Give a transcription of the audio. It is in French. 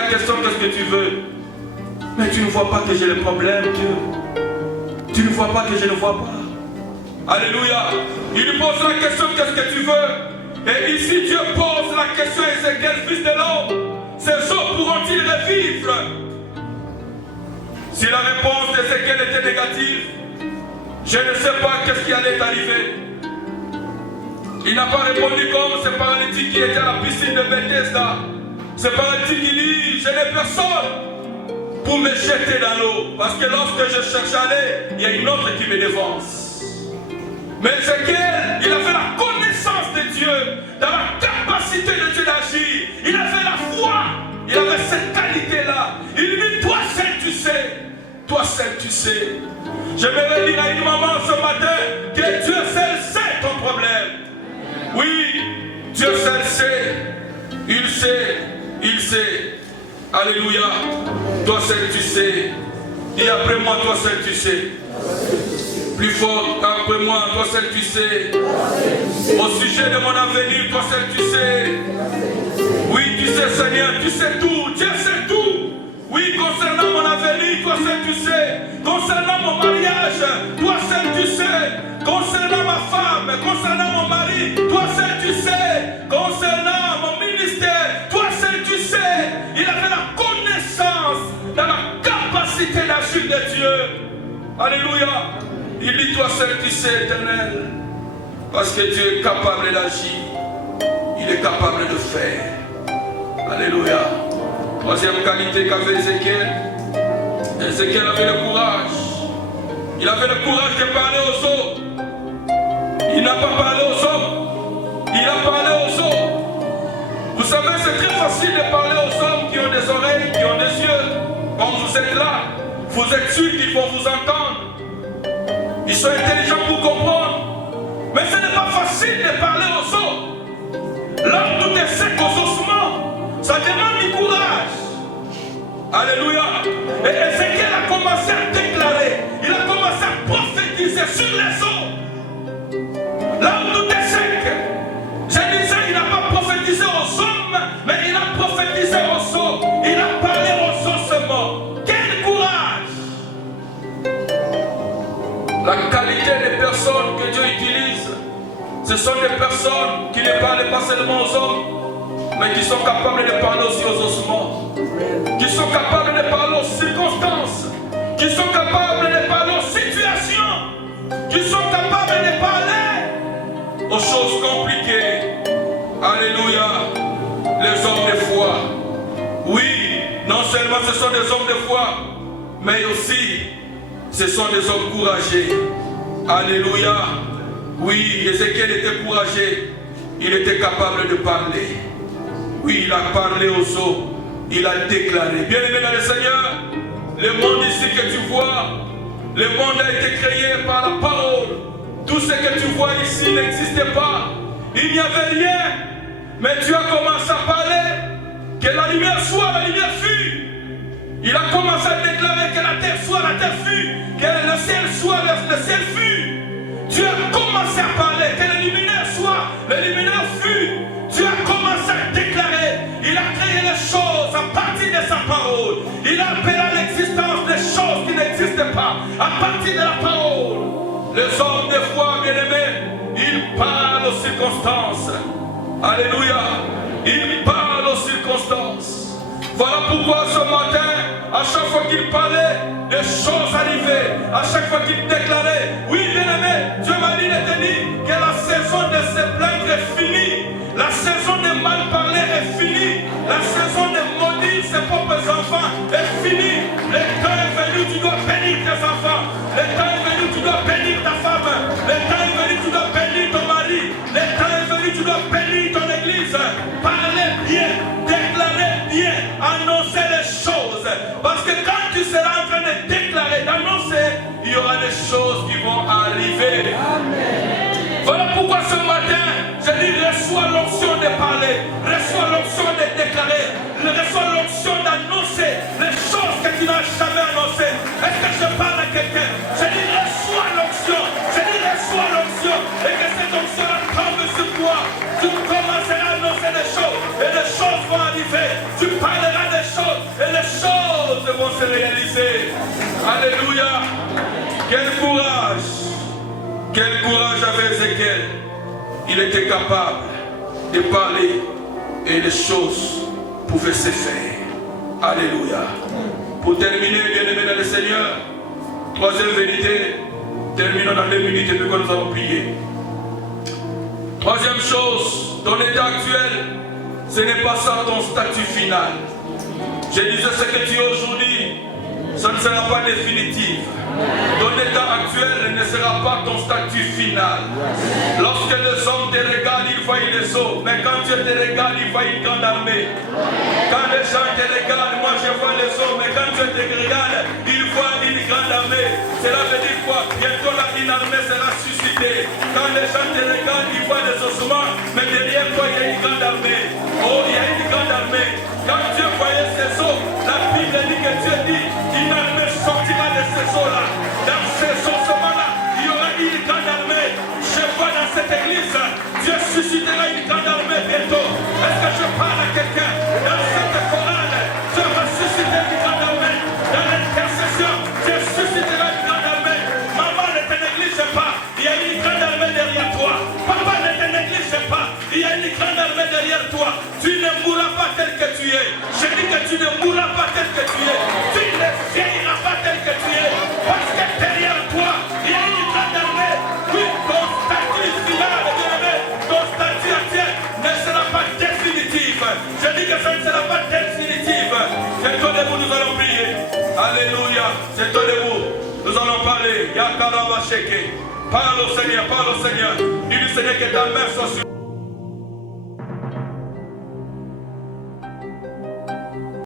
la question, qu'est-ce que tu veux? Mais tu ne vois pas que j'ai le problème, Dieu. Tu ne vois pas que je ne vois pas. Alléluia. Il lui pose la question, qu'est-ce que tu veux? Et ici, Dieu pose la question à Ézéchiel, fils de l'homme. Ces os pourront-ils revivre? Si la réponse d'Ézéchiel était négative, je ne sais pas qu'est-ce qui allait arriver. Il n'a pas répondu comme ce paralytique qui était à la piscine de Bethesda. Ce paralytique qui dit, je n'ai personne pour me jeter dans l'eau. Parce que lorsque je cherche à aller, il y a une autre qui me dévance. Mais Ézéchiel, il avait la connaissance de Dieu, dans la capacité de Dieu d'agir. Il avait la foi, il avait cette qualité-là. Il dit, toi seul tu sais, toi seul tu sais. J'aimerais dire à une maman ce matin que Dieu seul sait ton problème. Oui, Dieu seul sait, il sait, il sait. Alléluia, toi seul tu sais. Dis après moi, toi seul tu sais. Plus fort, après moi, toi seul tu sais. Au sujet de mon avenir, toi seul tu sais. Oui, tu sais Seigneur, tu sais tout, Dieu sait tout. Oui, concernant mon avenir, toi seul tu sais. Concernant mon mariage, toi seul tu sais. Concernant ma femme, concernant mon mari, toi seul tu sais. Concernant mon ministère, toi seul tu sais. Il avait la connaissance dans la capacité d'agir de Dieu. Alléluia. Il dit, toi seul tu sais, Éternel. Parce que Dieu est capable d'agir. Il est capable de faire. Alléluia. Troisième qualité qu'avait Ézéchiel. Ézéchiel avait le courage. Il avait le courage de parler aux eaux. Il n'a pas parlé aux hommes. Il a parlé aux eaux. Vous savez, c'est très facile de parler aux hommes qui ont des oreilles, qui ont des yeux. Quand vous êtes là, vous êtes sûr qu'ils vont vous entendre. Ils sont intelligents pour comprendre. Mais ce n'est pas facile de parler aux eaux. Là, tout est sec aux ossements. Ça demande du courage. Alléluia. Et Ézéchiel a commencé à déclarer. Il a commencé à prophétiser sur les eaux. Là où tout est sec. Je disais, il n'a pas prophétisé aux hommes, mais il a prophétisé aux eaux. Il a parlé aux ossements. Quel courage! La qualité des personnes que Dieu utilise, ce sont des personnes qui ne parlent pas seulement aux hommes, mais qui sont capables de parler aussi aux ossements, qui sont capables de parler aux circonstances, qui sont capables de parler aux situations, qui sont capables de parler aux choses compliquées. Alléluia. Les hommes de foi. Oui, non seulement ce sont des hommes de foi, mais aussi ce sont des hommes courageux. Alléluia. Oui, Ézéchiel était courageux. Il était capable de parler. Oui, il a parlé aux eaux. Il a déclaré. Bien-aimé dans le Seigneur, le monde ici que tu vois, le monde a été créé par la parole. Tout ce que tu vois ici n'existait pas. Il n'y avait rien. Mais tu as commencé à parler. Que la lumière soit, la lumière fut. Il a commencé à déclarer que la terre soit, la terre fut. Que le ciel soit, le ciel fut. Tu as commencé à parler. Que le luminaire soit, le luminaire fut. Tu as commencé à déclarer. Il a créé les choses à partir de sa parole. Il a appelé à l'existence des choses qui n'existaient pas à partir de la parole. Les hommes de foi, bien-aimés, ils parlent aux circonstances. Alléluia. Ils parlent aux circonstances. Voilà pourquoi ce matin, à chaque fois qu'il parlait, des choses arrivaient. À chaque fois qu'il déclarait, oui, bien-aimé, Dieu m'a dit de te dire que la saison de se plaindre est finie. La saison de mal parler est finie. La saison de maudire ses propres enfants est finie. Le temps est venu, tu dois bénir tes enfants. Le temps est venu, tu dois bénir ta femme. Le temps est venu, tu dois bénir ton mari. Le temps est venu, tu dois bénir ton église. Parlez bien, déclarez bien, annoncez les choses. Parce que quand tu seras en train de déclarer, d'annoncer, il y aura des choses qui vont arriver. Amen. Voilà pourquoi ce matin, Quel courage avait Ézéchiel. Il était capable de parler et les choses pouvaient se faire. Alléluia. Pour terminer, bien-aimés dans le Seigneur, troisième vérité, terminons dans 2 minutes et puis nous allons prier. Troisième chose, ton état actuel, ce n'est pas ça ton statut final. Je disais ce que tu es aujourd'hui, ça ne sera pas définitif. Ton état actuel ne sera pas ton statut final. Lorsque les hommes te regardent, ils voient les eaux. Mais quand Dieu te regarde, il voit une grande armée. Quand les gens te regardent, moi je vois les eaux. Mais quand Dieu te regarde, il voit une grande armée. Cela veut dire quoi? Bientôt là, une armée sera suscitée. Quand les gens te regardent, ils voient les ossements. Mais derrière toi, il y a une grande armée. Oh, il y a une grande armée. Quand Dieu voyait ces eaux, la Bible dit que Dieu dit une armée sortira de ces eaux-là. Dans ces ossements-là, il y aura une grande armée. Je vois dans cette église, Dieu suscitera une grande armée bientôt. Est-ce que je parle à quelqu'un? Dans cette chorale, Dieu va susciter une grande armée. Dans l'intercession, Dieu suscitera une grande armée. Maman, ne te néglige pas. Il y a une grande armée derrière toi. Papa, ne te néglige pas. Il y a une grande armée derrière toi. Tu ne mourras pas tel que tu es. Je dis que tu ne mourras pas tel que tu es. Tu ne vieilliras pas tel que tu es. Parce que derrière toi, il y a une grande armée. Oui, ton statut final, bien-aimé, ton statut actuel ne sera pas définitif. Je dis que ça ne sera pas définitif. C'est toi debout, nous allons prier. Alléluia. C'est toi debout. Nous allons parler. Yakarabasheke. Parle au Seigneur, parle au Seigneur. Dis du Seigneur que ta main soit sur